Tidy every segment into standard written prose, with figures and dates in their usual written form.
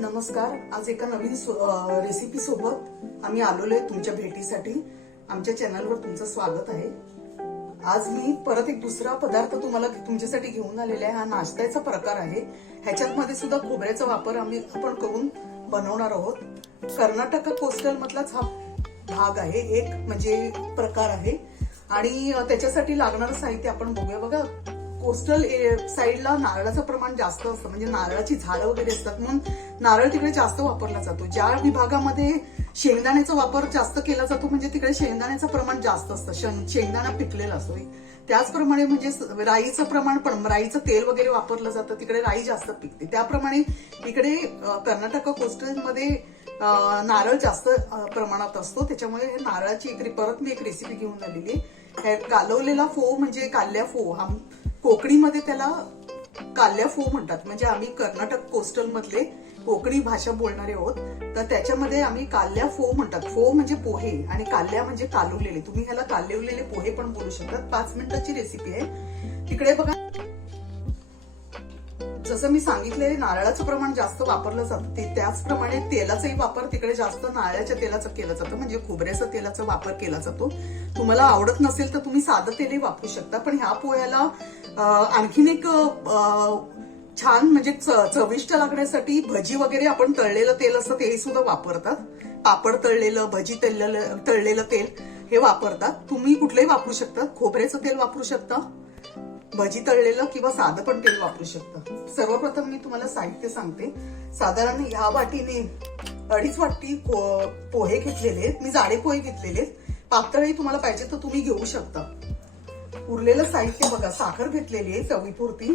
नमस्कार. आज एका नवीन रेसिपी सोबत आम्ही आलोय तुमच्या भेटीसाठी. आमच्या चॅनलवर तुमचं स्वागत आहे. आज मी परत एक दुसरा पदार्थ तुम्हाला तुमच्यासाठी घेऊन आलेला आहे. हा नाश्त्याचा प्रकार आहे. ह्याच्यात मध्ये सुद्धा खोबऱ्याचा वापर आपण करून बनवणार आहोत. कर्नाटक कोस्टल मधलाच हा भाग आहे, एक म्हणजे प्रकार आहे. आणि त्याच्यासाठी लागणारं साहित्य आपण बघूया. बघा, कोस्टल साईडला नारळाचं प्रमाण जास्त असतं, म्हणजे नारळाची झाडं वगैरे असतात म्हणून नारळ तिकडे जास्त वापरला जातो. ज्या विभागामध्ये शेंगदाण्याचा वापर जास्त केला जातो म्हणजे तिकडे शेंगदाण्याचं प्रमाण जास्त असतं, शेंगदाणा पिकलेला असतो. त्याचप्रमाणे म्हणजे राईचं प्रमाण पण, राईचं तेल वगैरे वापरलं जातं, तिकडे राई जास्त पिकते. त्याप्रमाणे इकडे कर्नाटक कोस्टलमध्ये नारळ जास्त प्रमाणात असतो. त्याच्यामुळे नारळाची परत मी एक रेसिपी घेऊन आलेली आहे. कालवलेला फोव म्हणजे काल्या फोव, हा कोकणीमध्ये त्याला काल्या फोव म्हणतात. म्हणजे आम्ही कर्नाटक कोस्टल मधले कोकणी भाषा बोलणारे आहोत, तर त्याच्यामध्ये आम्ही काल्या फोव म्हणतात. फोव म्हणजे पोहे आणि काल्या म्हणजे कालवलेले. तुम्ही ह्याला कालवलेले पोहे पण बोलू शकतात. 5 मिनिटाची रेसिपी आहे. तिकडे बघा, जसं मी सांगितलंय नारळाचं प्रमाण जास्त वापरलं जातं, त्याचप्रमाणे तेलाचाही वापर तिकडे जास्त नारळाच्या तेलाचा केला जातो, म्हणजे खोबऱ्याचा तेलाचा वापर केला जातो. तुम्हाला आवडत नसेल तर तुम्ही साधं तेलही वापरू शकता. पण ह्या पोह्याला आणखीन एक छान म्हणजे चविष्ट लागण्यासाठी भजी वगैरे आपण तळलेलं तेल असतं ते सुद्धा वापरतात. पापड तळलेलं, भजी तळलेलं तेल हे वापरतात. तुम्ही कुठलंही वापरू शकता. खोबऱ्याचं तेल वापरू शकता, भजी तळलेलं किंवा साधं पण तेल वापरू शकता. सर्वप्रथम मी तुम्हाला साहित्य सांगते. साधारण ह्या वाटीने 2.5 वाटी पोहे घेतलेले आहेत. मी जाडे पोहे घेतलेले आहेत. पातळही तुम्हाला पाहिजे तर तुम्ही घेऊ शकता. उरलेलं साहित्य बघा, साखर घेतलेली आहे चवीपुरती,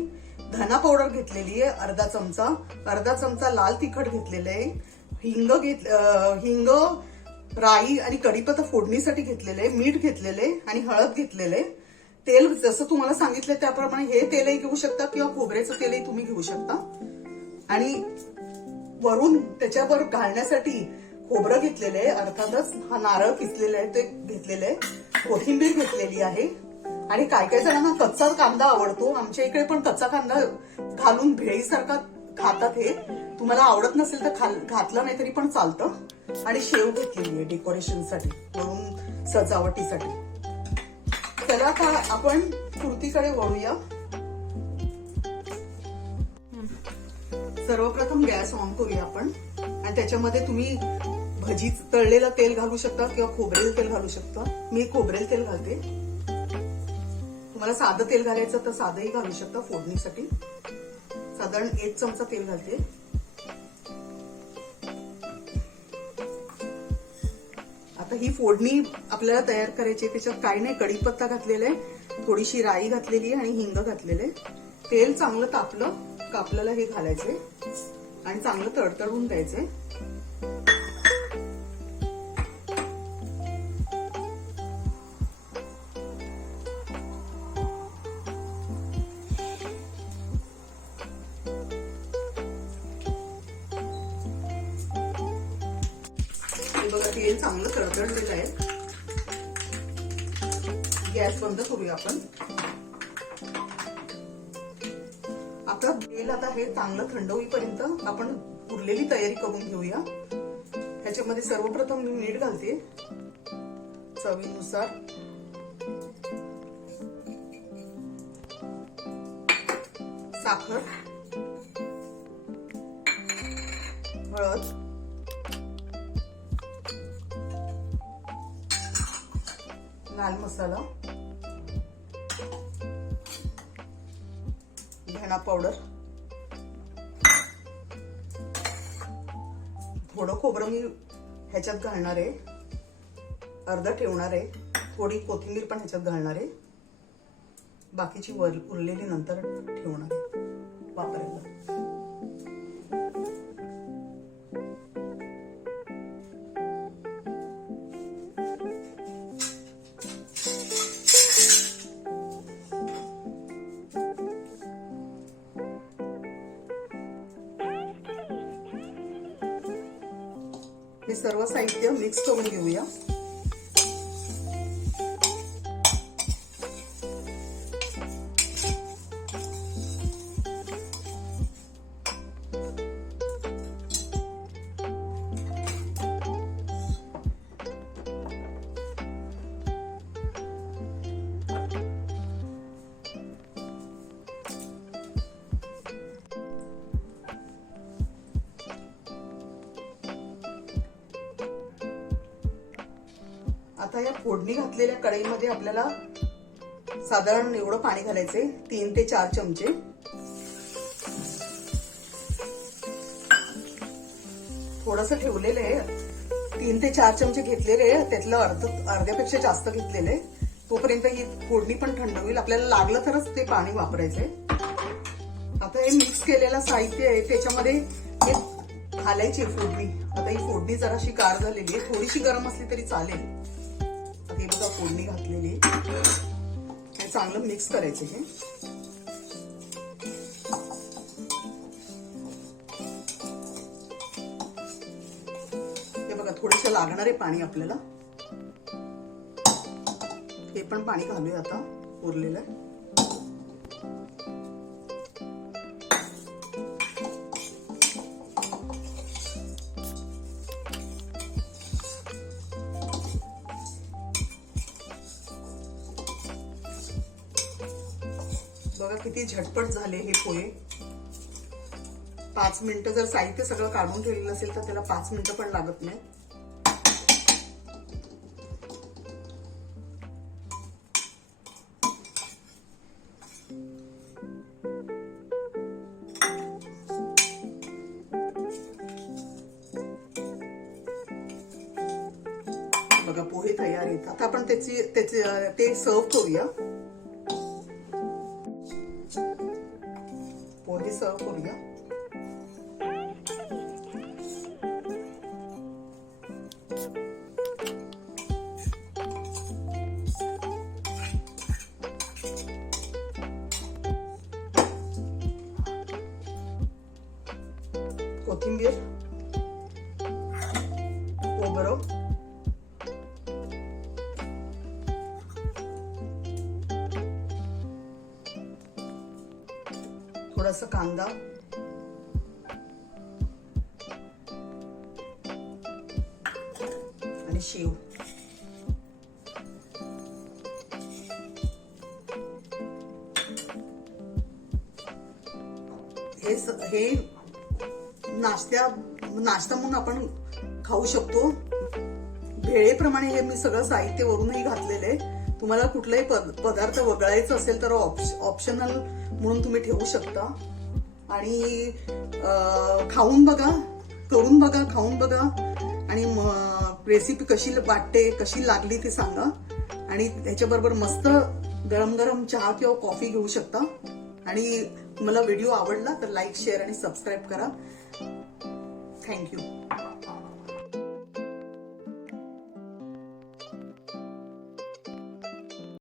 धना पावडर घेतलेली आहे अर्धा चमचा लाल तिखट घेतलेलं आहे, हिंग, राई आणि कढीपत्ता फोडणीसाठी घेतलेलं आहे, मीठ घेतलेलं आहे आणि हळद घेतलेलं आहे. तेल जसं तुम्हाला सांगितलं त्याप्रमाणे हे तेलही घेऊ शकता किंवा खोबऱ्याचं तेलही तुम्ही घेऊ शकता. आणि वरून त्याच्यावर घालण्यासाठी खोबरं घेतलेलं आहे, अर्थातच हा नारळ किसलेला आहे ते घेतलेलं आहे, कोथिंबीर घेतलेली आहे. आणि काय काय जणांना कच्चा कांदा आवडतो. आमच्या इकडे पण कच्चा कांदा घालून भेळीसारखा खातात. हे तुम्हाला आवडत नसेल तर घातलं नाही तरी पण चालतं. आणि शेव घेतलेली आहे डेकोरेशनसाठी, वरून सजावटीसाठी. चला आता आपण कृतीकडे वळूया. सर्वप्रथम गॅस ऑन करूया आपण. आणि त्याच्यामध्ये तुम्ही भजी तळलेलं तेल घालू शकता किंवा खोबरेल तेल घालू शकता. मी खोबरेल तेल घालते. तुम्हाला साधं तेल घालायचं तर साधंही घालू शकता फोडणीसाठी. साधारण 1 चमचा तेल घालते. आता ही फोडणी आपल्याला तयार करायची. त्याच्यात काही नाही, कढीपत्ता घातलेला आहे, थोडीशी राई घातलेली आहे आणि हिंग घातलेले. तेल चांगलं तापलं का आपल्याला हे घालायचंय आणि चांगलं तडतडून द्यायचंय. बघा, तेल चांगलं तडतडलेलं आहे. गॅस बंद करूया आपण. आपलं तेल आता हे चांगलं थंड होईपर्यंत आपण उरलेली तयारी करून घेऊया. ह्याच्यामध्ये सर्वप्रथम मी मीठ घालते चवीनुसार, साखर, हळद, लाल मसाला, धना पावडर, थोडं खोबरं मी ह्याच्यात घालणार आहे, अर्ध ठेवणार आहे, थोडी कोथिंबीर पण ह्याच्यात घालणार आहे, बाकीची उरलेली नंतर ठेवणार आहे वापरायला. हे सर्व साहित्य मिक्स करून घेऊया. आता या फोडणी घातलेल्या कढईमध्ये आपल्याला साधारण एवढं पाणी घालायचंय, 3 ते 4 चमचे. थोडस ठेवलेलं आहे, 3 ते 4 चमचे घेतलेले आहे, त्यातलं अर्ध्यापेक्षा जास्त घेतलेले. तोपर्यंत ही फोडणी पण थंड होईल. आपल्याला लागलं तरच ते पाणी वापरायचंय. आता हे मिक्स केलेलं साहित्य आहे, त्याच्यामध्ये हे घालायची फोडणी. आता ही फोडणी जराशी गार झालेली आहे, थोडीशी गरम असली तरी चालेल. आता हे बघा फोडणी घातलेली आहे, चांगलं मिक्स करायचं हे. थोडेसे लागणारे पाणी आपल्याला, हे पण पाणी घालूया आता उरलेलं. बघा किती झटपट झाले हे पोहे. 5 मिनिटं जर साहित्य सगळं काढून ठेवलेलं असेल तर त्याला 5 मिनिटं पण लागत नाही. बघा पोहे तयार आहेत. आता आपण ते सर्व करूया. पोहे सर्व करूया. कोथिंबीर, खोबरं, थोडासा कांदा, आणि शेव. हे नाश्ता म्हणून आपण खाऊ शकतो. भेळेप्रमाणे हे मी सगळं साहित्य वरूनही घातलेलं आहे. तुम्हाला कुठलाही पदार्थ वगळायचा असेल तर ऑप्शनल म्हणून तुम्ही ठेवू शकता. आणि खाऊन बघा, करून बघा, खाऊन बघा, आणि रेसिपी कशी वाटते, कशी लागली ते सांगा. आणि त्याच्याबरोबर मस्त गरम गरम चहा किंवा कॉफी घेऊ शकता. आणि तुम्हाला व्हिडिओ आवडला तर लाईक, शेअर आणि सबस्क्राईब करा. थँक्यू.